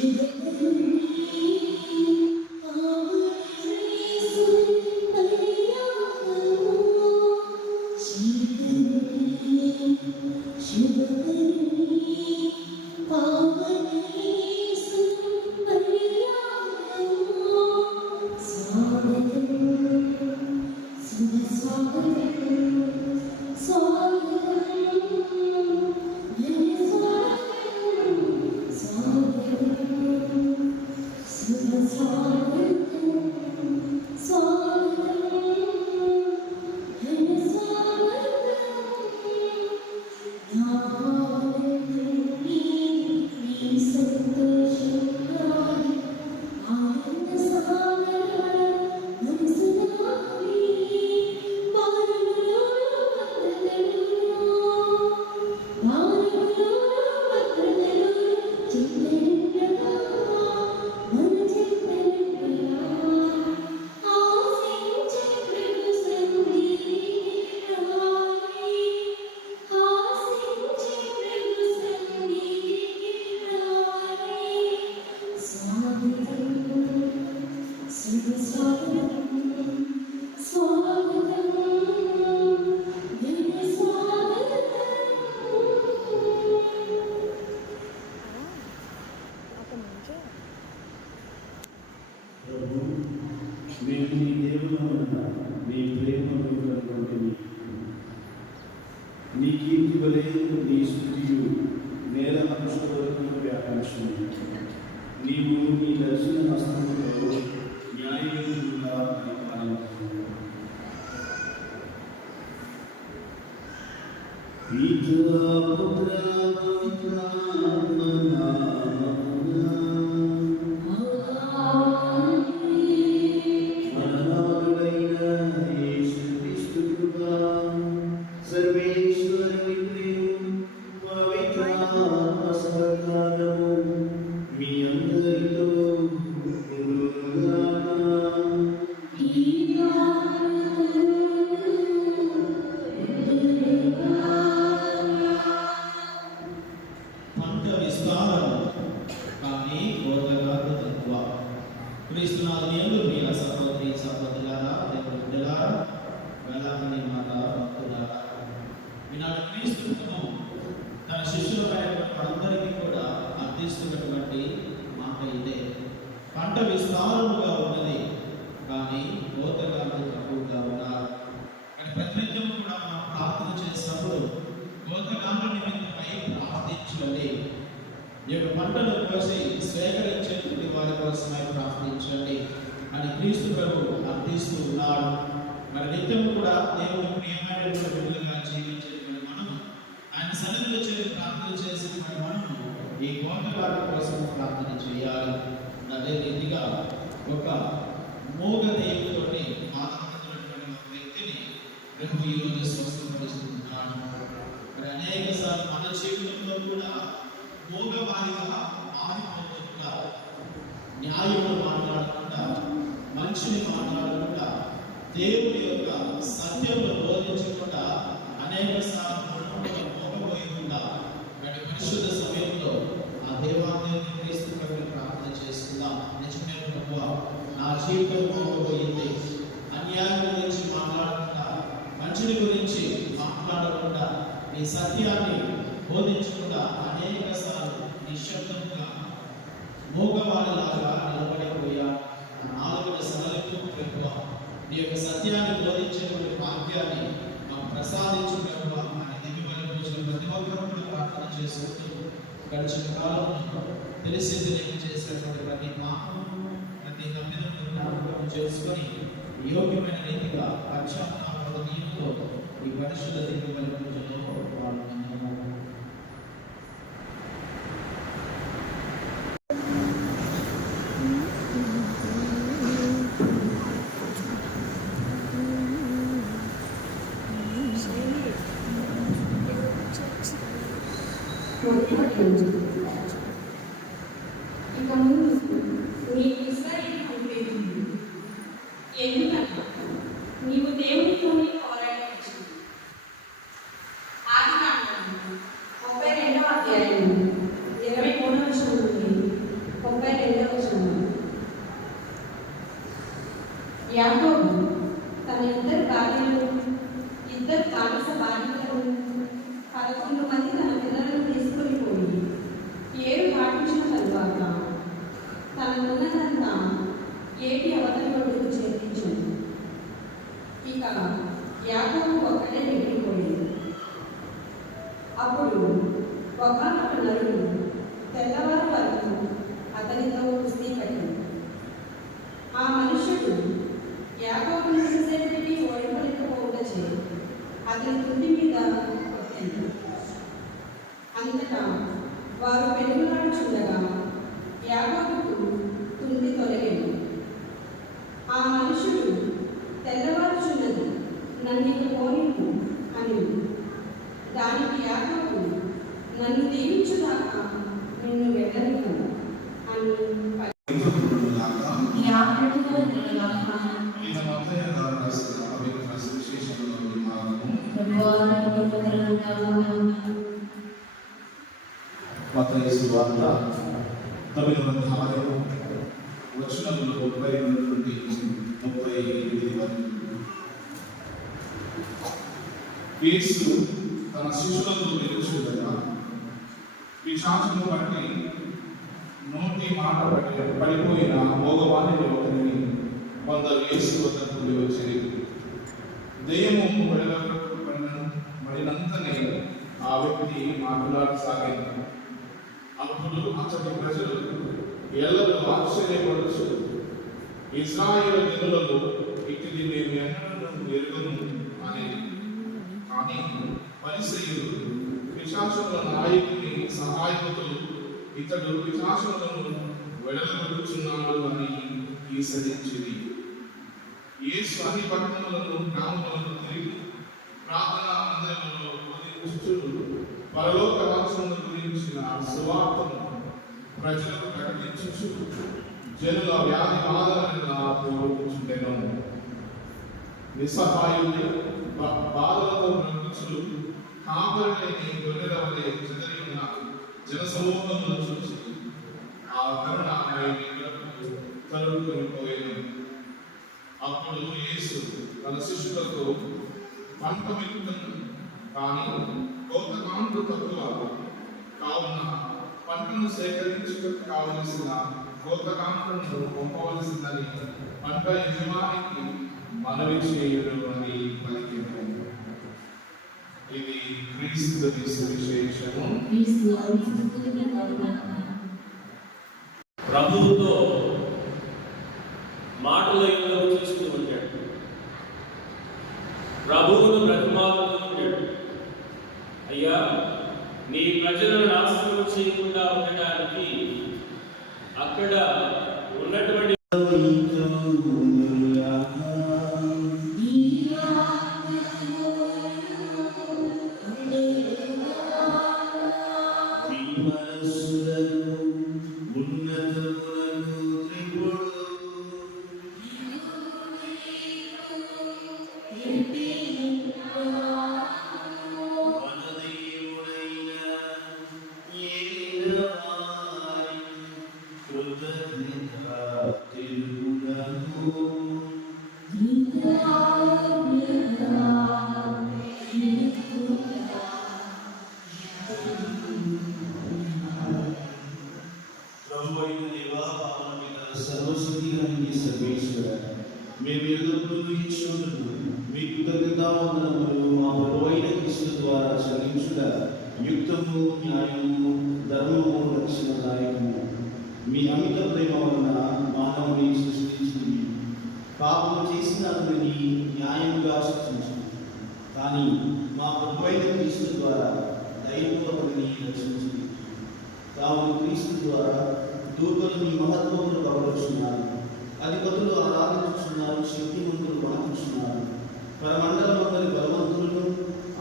ప్రభు మేము నీ దేవులో ఉన్న నీ ప్రేమ అని క్రీస్తు ప్రభు అర్థిస్తూ ఉన్నాడు. మరి నిత్యం కూడా దేవుని ప్రియమైనటువంటి బిడ్డలుగా జీవించేటువంటి మనము ఆయన సన్నిధిలో చేరి ప్రార్థన చేసిన మనము ఈ కోట వారి కోసం ప్రార్థన చేయాలి. అదే రీతిగా ఒక మోగ దేవుడితోటి బాధపడుతున్నటువంటి ఒక వ్యక్తిని ప్రభు ఈరోజు స్వస్థపరుస్తున్నాడు. మరి అనేక సార్లు మన జీవితంలో కూడా మోగవారిగా మారిపోతుంటారు న్యాయంలో మాట్లాడుతున్నారు మంచిని మాట్లాడకుండా దేవుని యొక్క సత్యమును బోధించకుండా అనేక సార్లు మోగపోయి ఉంటారు పరిశుద్ధ సమయంలో ఆ దేవాదేవుని క్రీస్తు ప్రభు ప్రార్థన చేసుకుందాం నిజమే నా జీవితం మోగపోయింది అన్యాయం గురించి మాట్లాడకుండా మంచిని గురించి మాట్లాడకుండా నీ సత్యాన్ని బోధించకుండా అనేక సార్లు నిశ్శబ్దంగా మూగవాడిలాగా నిలబడిపోయా నా నాలుగుల సరళింపు ప్రభువ నీ యొక్క సత్యాన్ని బోధించేటువంటి భాగ్యాన్ని మాకు ప్రసాదించు ప్రభువ అని దివ్యమైన ప్రతి ఒక్కరూ కూడా ప్రార్థన చేసుకుంటూ గడిచిన కాలంలో తెలిసి తెలియక చేసినటువంటి ప్రతి పాపము ప్రతి తప్పిదము జ్ఞాపకం చేసుకొని యోగ్యమైన రీతిగా పశ్చాత్తాప ఈ పరిశుద్ధ దివ్యమైన పూజలో పాల్గొన్నాము ఇక ముందు నీకు ఇస్రాయేల్ అని పేరు ఎందుకంటే నీవు దేవునితోనే ముప్పై రెండవ ఇరవై మూడవ వచనం ముప్పై రెండవ వచనం యాకోబు తన ఇద్దరు భార్యలు ఇద్దరు బానిస బాధితులను పదకొండు మంది ఏడు పాటించిన తరువాత తనకున్నదంతా ఏటి అవతలి ఒడ్డుకు చేర్పించను. ఇక యాకోబు ఒక్కడే మిగిలిపోయింది అప్పుడు ఒక మతయేసు వార్త తమిళ అధ్యాయము వచనములు ముప్పై ముప్పై ఎనిమిది యేసు తన శిష్యులతో నిలుచుండగా పిశాచము బట్టి నోటి మాట బట్టి పడిపోయిన మోగవాణిని ఒకరిని కొందరు యేసు వద్దకు వచ్చి దెయ్యము మరినంతనే ఆ వ్యక్తి మాట్లాడసాగింది అప్పుడు అతడి ప్రజలు ఎల్లరూ ఆశ్చర్యపడచ్చు. ఇస్రాయేల్ జనులకు ఇటు మేము ఎన్నడూ ఎరుగను అని. కానీ పరిశ్రయులు పిశాసుల నాయకుని సహాయకులు ఇతడు పిశాసులను వెడలబడుచున్నాడు అని ఈసరించింది ఏ స్వామి పట్టణములను గ్రామములను తిరిగి పరలోక రాజ్యముల గురించిన సువార్తను ప్రజలకు ప్రకటించు జనుల వ్యాధి బాధలను పోగొట్టుచుండెను. నిస్సహాయులు బాధలతో బ్రతుకుచు కాపరిని గొర్రెల వలె చెదరి ఉన్న జనసమూహములను చూసి ఆ కరుణ ఆయన కలుగుకొని పోయాను. అప్పుడు యేసు తన శిష్యులతో పంట మిగులుతుంది కానీ తక్కువ కావున పంటను సేకరించుకు కావలసిన కోత కాంటను పంపవలసిందని పంట యజమానికి మనవి చేయుడు అని పలికెను ఇది క్రీస్తు సువిశేషము ప్రభువుతో మాటల యుద్ధం చేస్తూ ఉంటాడు ప్రభువును ఉంటాడు అయ్యా నీ ప్రజలను నాశనం చేయకుండా ఉండటానికి అక్కడ ఉన్నటువంటి ప్రభు యుక్తము న్యాయము ధర్మము రక్షణదాయకము మీ అమిత ప్రేమ వలన మానవుని సృష్టించింది. పాపం చేసిన అతనిని న్యాయముగా శిక్షించు కానీ మా ప్రభు క్రీస్తు ద్వారా దైవపడిని రక్షించింది. తాము క్రీస్తు ద్వారా దూర్బలు మీ మహత్వమును గౌరవిస్తున్నారు అధిపతులు ఆరాధించుతున్నారు శక్తివంతులు వణకుతున్నారు పరమండలమందరి బలవంతులు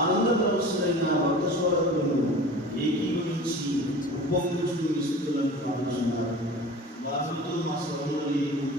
ఆనంద ప్రవశులైన వర్గస్వరకులను ఏకీభవించి ఉప్పొంగుచు విసుతులను పాడుతున్నారు వారితో మా స్వరములు ఏకీభూ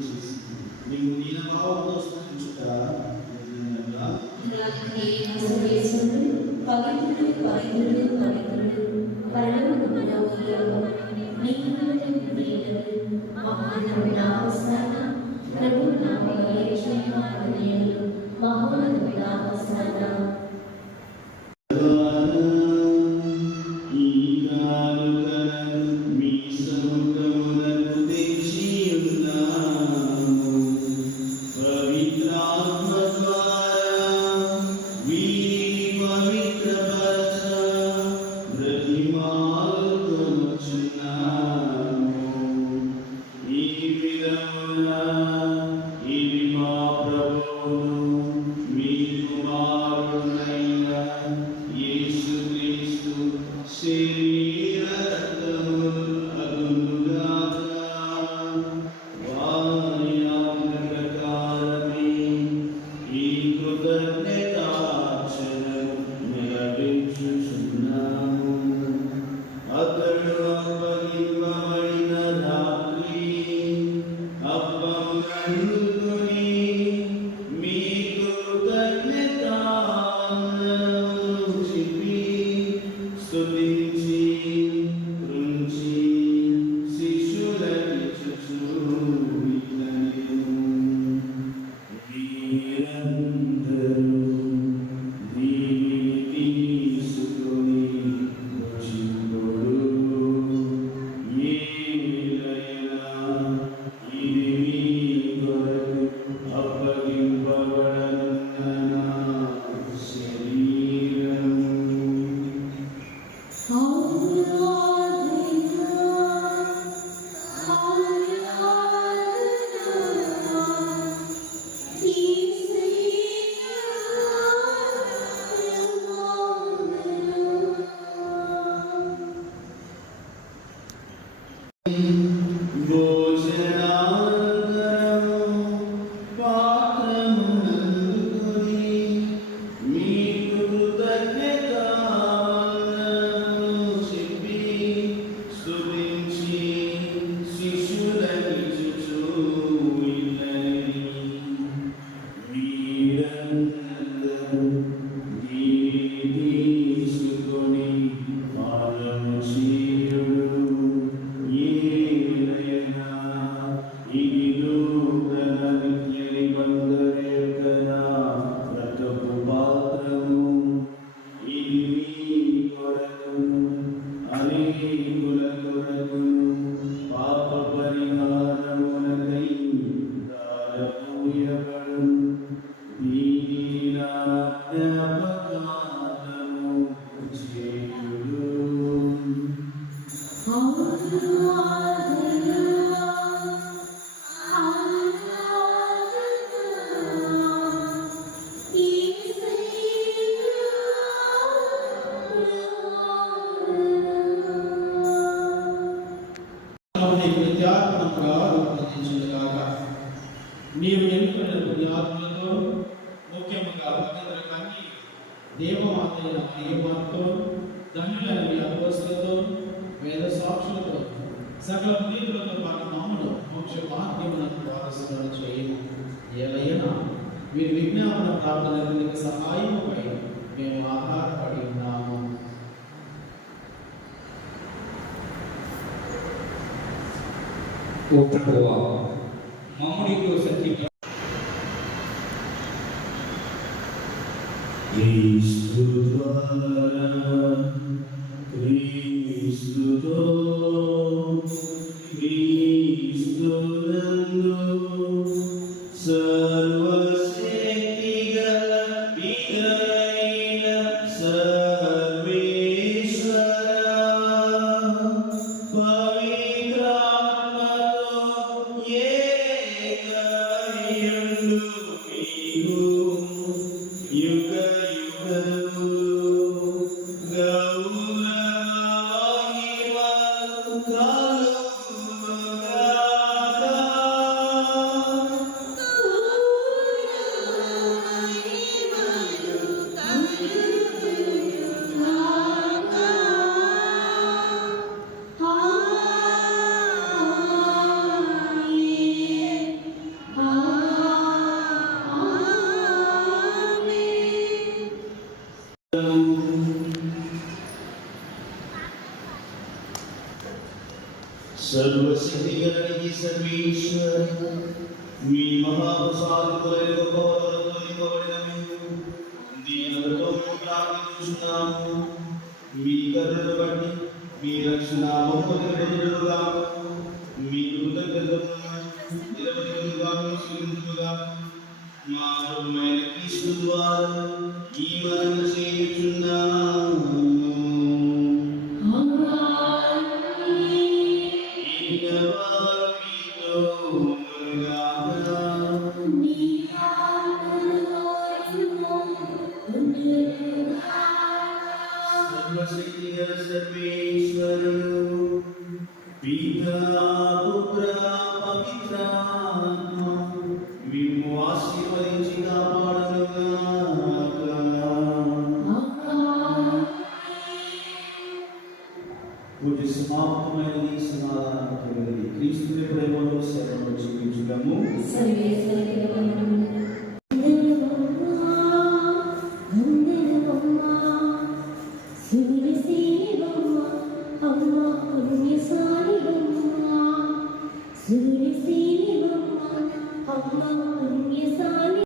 దేవమాత అయిన ధనులైన అపోస్తులతో వేద సాక్షులతో సకల పునీతులతో పాటు మామూలు మోక్ష భాగ్యమునకు వారసులను చేయము ఏలైనా వీరి విజ్ఞాపన ప్రార్థనలకు సహాయముపై మేము ఆధారపడి ఉన్నాము. ఓ ప్రభువా క్రీస్తు సర్వశక్తి గలనికి సర్వేశ్వర మీ మహాప్రసాదములైన గొప్పవరములతో నింపబడిన మేము దీనులతో మేము ప్రార్థించున్నాము మీ కరుణను బట్టి మీ రక్షణ బహుమతులుగా మీ కృతజ్ఞతలను నిరవధికముగా మేము స్వీకరించుగా మా ప్రభువైన క్రీస్తు ద్వారా ఈ మరణ చేయుచున్నాము ఆశీర్వదించి కాపాడనుగా Sangue